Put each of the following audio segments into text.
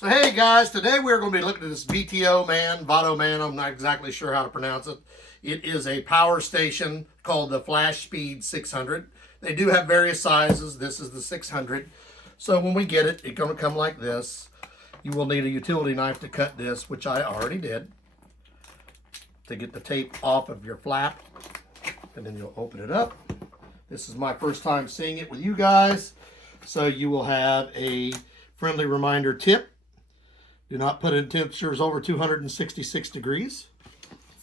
So hey guys, today we're going to be looking at this VTOMAN, I'm not exactly sure how to pronounce it. It is a power station called the FlashSpeed 600. They do have various sizes. This is the 600. So when we get it, it's going to come like this. You will need a utility knife to cut this, which I already did, to get the tape off of your flap. And then you'll open it up. This is my first time seeing it with you guys. So you will have a friendly reminder tip. Do not put in temperatures over 266 degrees.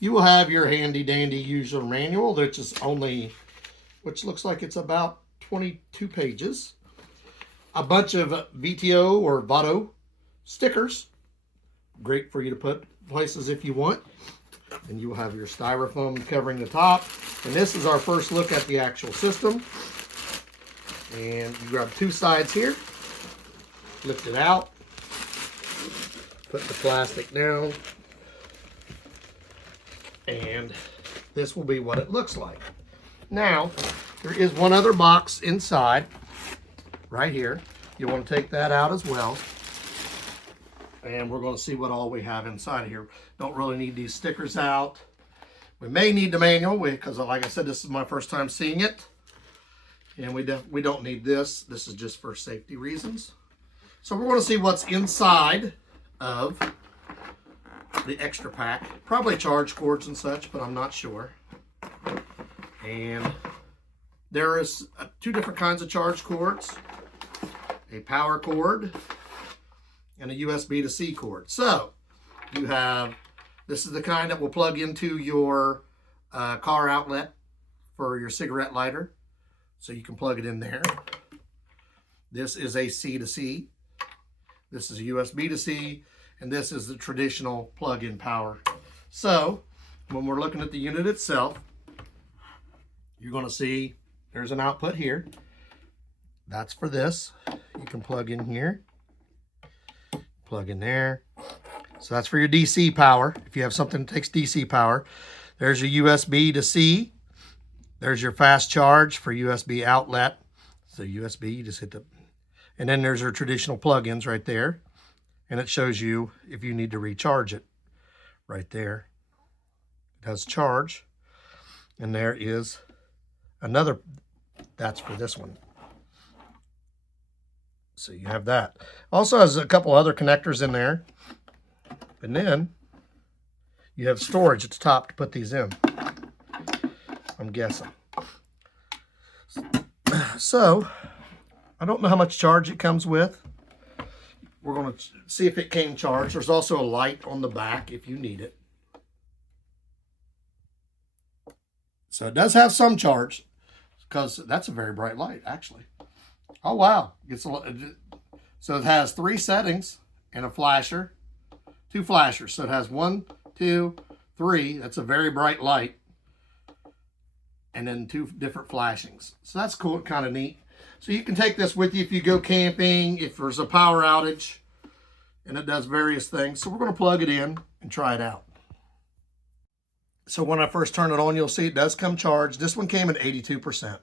You will have your handy dandy user manual, which looks like it's about 22 pages. A bunch of VTO or VTO stickers. Great for you to put places if you want. And you will have your styrofoam covering the top. And this is our first look at the actual system. And you grab two sides here. Lift it out. Put the plastic down, and this will be what it looks like. Now, there is one other box inside, right here. You want to take that out as well, and we're going to see what all we have inside here. Don't really need these stickers out. We may need the manual, because like I said, this is my first time seeing it, and we don't need this. This is just for safety reasons. So we're going to see what's inside of the extra pack. Probably charge cords and such, but I'm not sure. And there is two different kinds of charge cords. A power cord and a USB to C cord. So you have, this is the kind that will plug into your car outlet for your cigarette lighter. So you can plug it in there. This is a C to C. This is a USB to C, and this is the traditional plug-in power. So when we're looking at the unit itself, you're going to see there's an output here. That's for this. You can plug in here, plug in there. So that's for your DC power. If you have something that takes DC power, there's your USB to C. There's your fast charge for USB outlet. So USB, you just hit the, and then there's our traditional plug-ins right there. And it shows you if you need to recharge it right there. It has charge. And there is another, that's for this one. So you have that. Also has a couple other connectors in there. And then you have storage at the top to put these in, I'm guessing. So I don't know how much charge it comes with. We're going to see if it came charged. There's also a light on the back if you need it. So it does have some charge, because that's a very bright light, actually. Oh, wow. So it has 3 settings and a flasher, 2 flashers. So it has 1, 2, 3. That's a very bright light. And then 2 different flashings. So that's cool, kind of neat. So you can take this with you if you go camping, if there's a power outage, and it does various things. So we're going to plug it in and try it out. So when I first turn it on, you'll see it does come charged. This one came at 82%.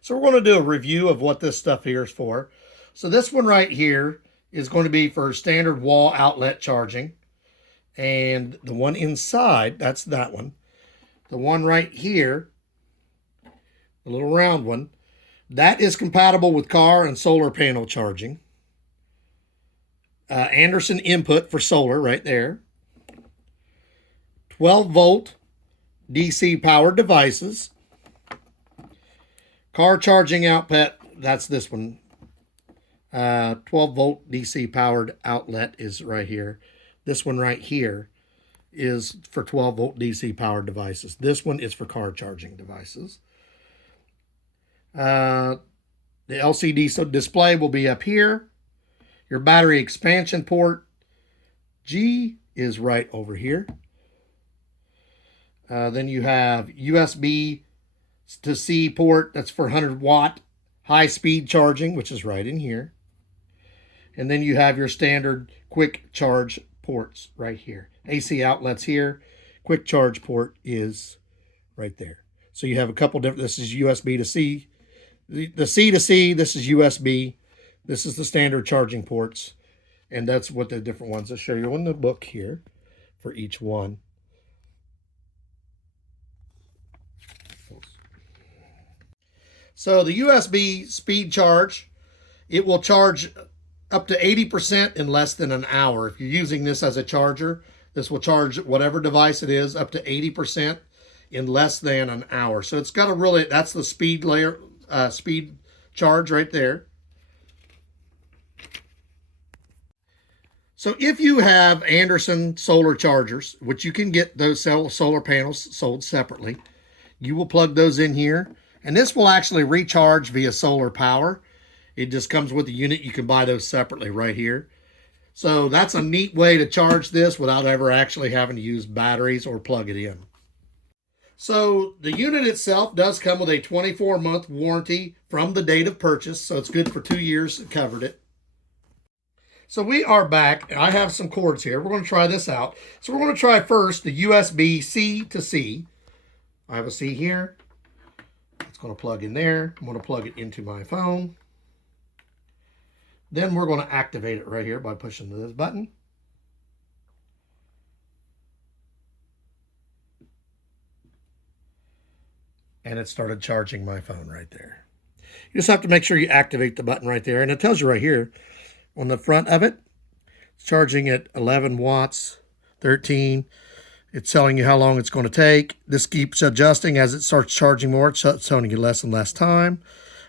So we're going to do a review of what this stuff here is for. So this one right here is going to be for standard wall outlet charging. And the one inside, that's that one. The one right here, a little round one, that is compatible with car and solar panel charging. Anderson input for solar right there. 12 volt DC powered devices. Car charging output, that's this one. 12 volt DC powered outlet is right here. This one right here is for 12 volt DC powered devices. This one is for car charging devices. The LCD display will be up here. Your battery expansion port G is right over here. Then you have USB to C port. That's for 100 watt high speed charging, which is right in here. And then you have your standard quick charge ports right here. AC outlets here. Quick charge port is right there. So you have a couple different, this is USB to C. The C to C, this is USB. This is the standard charging ports, and that's what the different ones. I'll show you in the book here for each one. So the USB speed charge, it will charge up to 80% in less than an hour. If you're using this as a charger, this will charge whatever device it is up to 80% in less than an hour. So it's got a really, that's the speed layer, speed charge right there. So if you have Anderson solar chargers, which you can get those solar panels sold separately, you will plug those in here. And this will actually recharge via solar power. It just comes with a unit. You can buy those separately right here. So that's a neat way to charge this without ever actually having to use batteries or plug it in. So the unit itself does come with a 24-month warranty from the date of purchase. So it's good for 2 years. It covered it. So we are back. I have some cords here. We're going to try this out. So we're going to try first the USB C to C. I have a C here. It's going to plug in there. I'm going to plug it into my phone. Then we're going to activate it right here by pushing this button. And it started charging my phone right there. You just have to make sure you activate the button right there. And it tells you right here on the front of it, it's charging at 11 watts, 13. It's telling you how long it's going to take. This keeps adjusting as it starts charging more. It's telling you less and less time.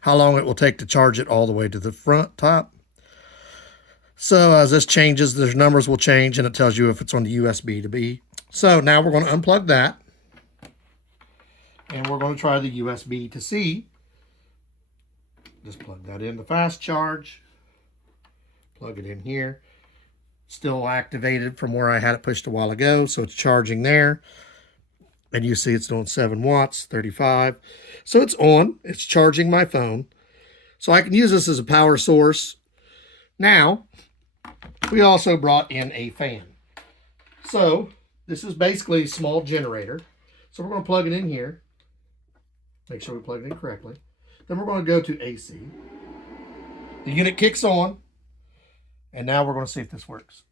How long it will take to charge it all the way to the front top. So as this changes, the numbers will change, and it tells you if it's on the USB to B. So now we're going to unplug that. And we're going to try the USB to C. Just plug that in the fast charge. Plug it in here. Still activated from where I had it pushed a while ago, so it's charging there. And you see it's doing 7 watts, 35. So it's on. It's charging my phone. So I can use this as a power source. Now, we also brought in a fan. So this is basically a small generator. So we're going to plug it in here. Make sure we plug it in correctly. Then we're going to go to AC. The unit kicks on. And now we're going to see if this works.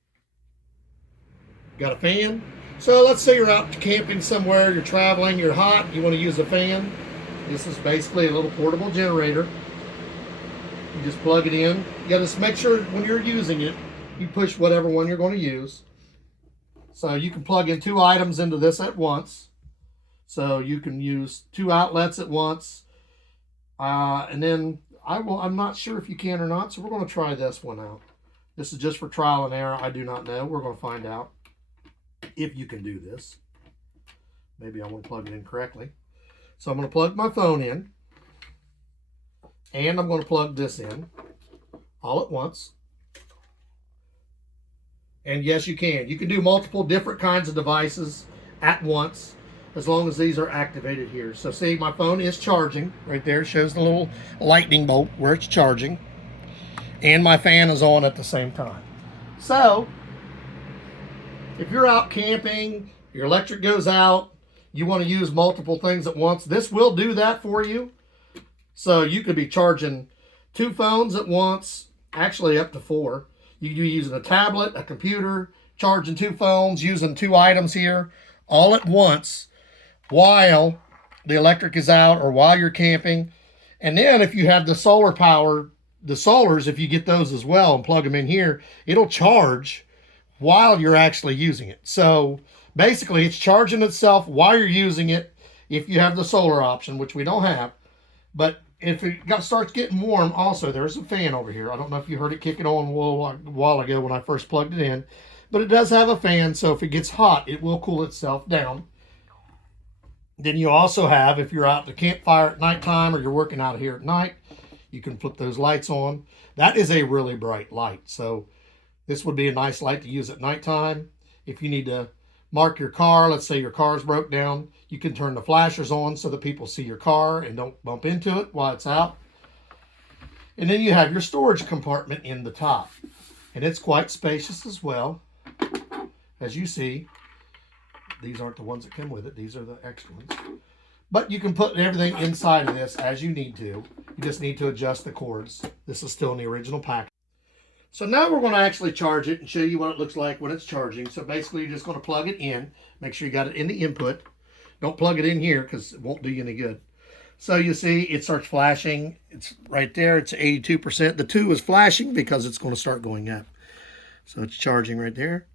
Got a fan. So let's say you're out camping somewhere, you're traveling, you're hot, you want to use a fan. This is basically a little portable generator. You just plug it in. You got to make sure when you're using it, you push whatever one you're going to use. So you can plug in 2 items into this at once. So you can use 2 outlets at once. And then I'm not sure if you can or not, so we're going to try this one out. This is just for trial and error. I do not know. We're going to find out if you can do this. Maybe I won't plug it in correctly. So I'm going to plug my phone in. And I'm going to plug this in all at once. And yes, you can. You can do multiple different kinds of devices at once as long as these are activated here. So see, my phone is charging. Right there shows the little lightning bolt where it's charging. And my fan is on at the same time. So, if you're out camping, your electric goes out, you want to use multiple things at once, this will do that for you. So you could be charging 2 phones at once, actually up to 4. You could be using a tablet, a computer, charging 2 phones, using 2 items here, all at once, while the electric is out or while you're camping. And then if you have the solar power, the solars, if you get those as well and plug them in here, it'll charge while you're actually using it. So basically it's charging itself while you're using it if you have the solar option, which we don't have. But if it starts getting warm, also there's a fan over here. I don't know if you heard it kicking on a while ago when I first plugged it in, but it does have a fan, so if it gets hot, it will cool itself down. Then you also have, if you're out at the campfire at nighttime or you're working out here at night, you can put those lights on. That is a really bright light. So this would be a nice light to use at nighttime. If you need to mark your car, let's say your car's broke down, you can turn the flashers on so that people see your car and don't bump into it while it's out. And then you have your storage compartment in the top. And it's quite spacious as well. As you see, these aren't the ones that come with it. These are the extra ones. But you can put everything inside of this as you need to. You just need to adjust the cords. This is still in the original pack. So now we're going to actually charge it and show you what it looks like when it's charging. So basically you're just going to plug it in. Make sure you got it in the input. Don't plug it in here because it won't do you any good. So you see it starts flashing. It's right there. It's 82%. The 2 is flashing because it's going to start going up. So it's charging right there.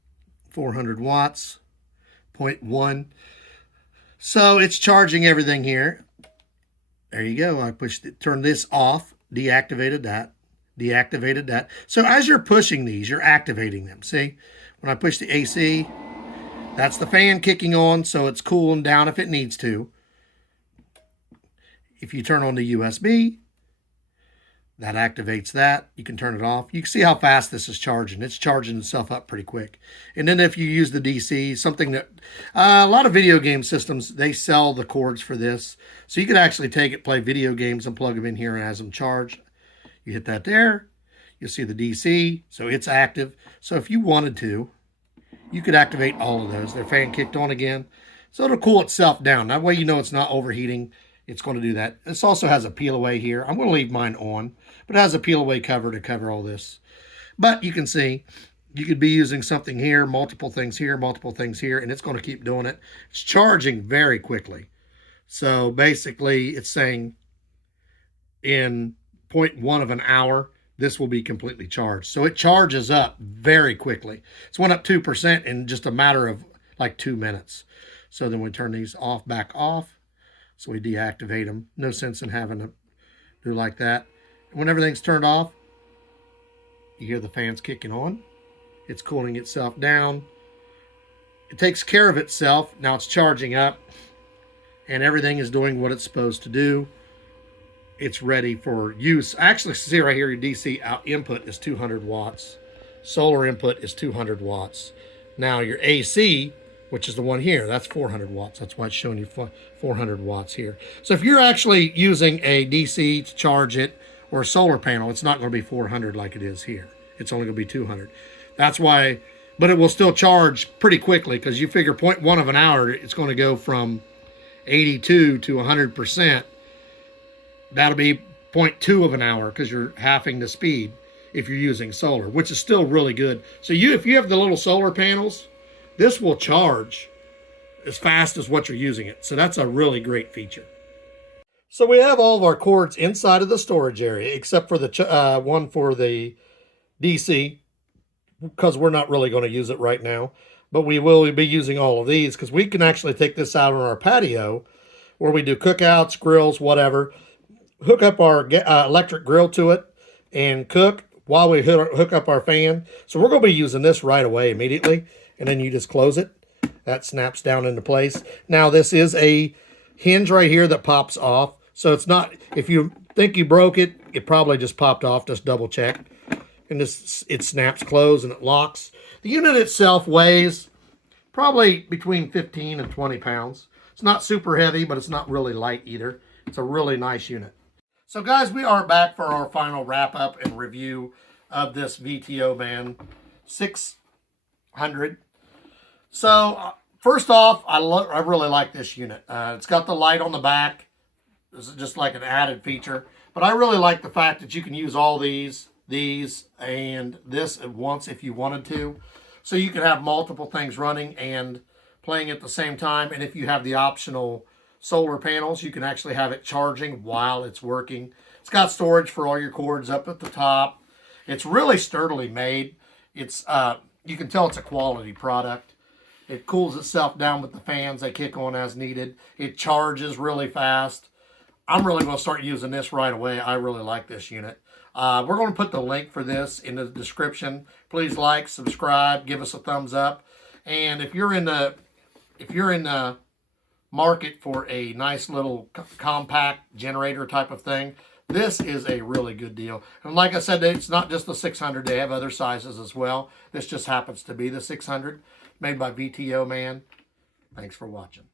400 watts. 0.1. So it's charging everything here. There you go. I pushed it, turned this off, deactivated that. Deactivated that. So as you're pushing these, you're activating them. See, when I push the AC, that's the fan kicking on, so it's cooling down if it needs to. If you turn on the USB, that activates that. You can turn it off. You can see how fast this is charging. It's charging itself up pretty quick. And then if you use the DC, something that a lot of video game systems, they sell the cords for this. So you could actually take it, play video games, and plug them in here and has them charge. You hit that there, you'll see the DC, so it's active. So if you wanted to, you could activate all of those. Their fan kicked on again. So it'll cool itself down. That way you know it's not overheating. It's going to do that. This also has a peel away here. I'm going to leave mine on, but it has a peel away cover to cover all this. But you can see, you could be using something here, multiple things here, and it's going to keep doing it. It's charging very quickly. So basically it's saying in 0.1 of an hour, this will be completely charged. So it charges up very quickly. It's went up 2% in just a matter of like 2 minutes. So then we turn these off, back off. So we deactivate them. No sense in having to do like that. And when everything's turned off, you hear the fans kicking on. It's cooling itself down. It takes care of itself. Now it's charging up and everything is doing what it's supposed to do. It's ready for use. Actually, see right here, your DC input is 200 watts. Solar input is 200 watts. Now your AC, which is the one here, that's 400 watts. That's why it's showing you 400 watts here. So if you're actually using a DC to charge it or a solar panel, it's not going to be 400 like it is here. It's only going to be 200. That's why, but it will still charge pretty quickly because you figure 0.1 of an hour, it's going to go from 82 to 100%. That'll be 0.2 of an hour because you're halving the speed if you're using solar, which is still really good. So if you have the little solar panels, this will charge as fast as what you're using it. So that's a really great feature. So we have all of our cords inside of the storage area, except for the one for the DC, because we're not really going to use it right now. But we will be using all of these because we can actually take this out on our patio where we do cookouts, grills, whatever. Hook up our electric grill to it and cook while we hook up our fan. So we're going to be using this right away immediately. And then you just close it. That snaps down into place. Now this is a hinge right here that pops off. So it's not, if you think you broke it, it probably just popped off. Just double check. And this, it snaps closed and it locks. The unit itself weighs probably between 15 and 20 pounds. It's not super heavy, but it's not really light either. It's a really nice unit. So guys, we are back for our final wrap up and review of this VTOMAN 600. So first off, I really like this unit. It's got the light on the back. This is just like an added feature. But I really like the fact that you can use all these, and this at once if you wanted to. So you can have multiple things running and playing at the same time. And if you have the optional solar panels, you can actually have it charging while it's working. It's got storage for all your cords up at the top. It's really sturdily made. It's you can tell it's a quality product. It cools itself down with the fans. They kick on as needed. It charges really fast. I'm really going to start using this right away. I really like this unit. We're going to put the link for this in the description. Please like, subscribe, give us a thumbs up. And if you're in the market for a nice little compact generator type of thing, this is a really good deal. And like I said, it's not just the 600. They have other sizes as well. This just happens to be the 600, made by VTOMAN. Thanks for watching.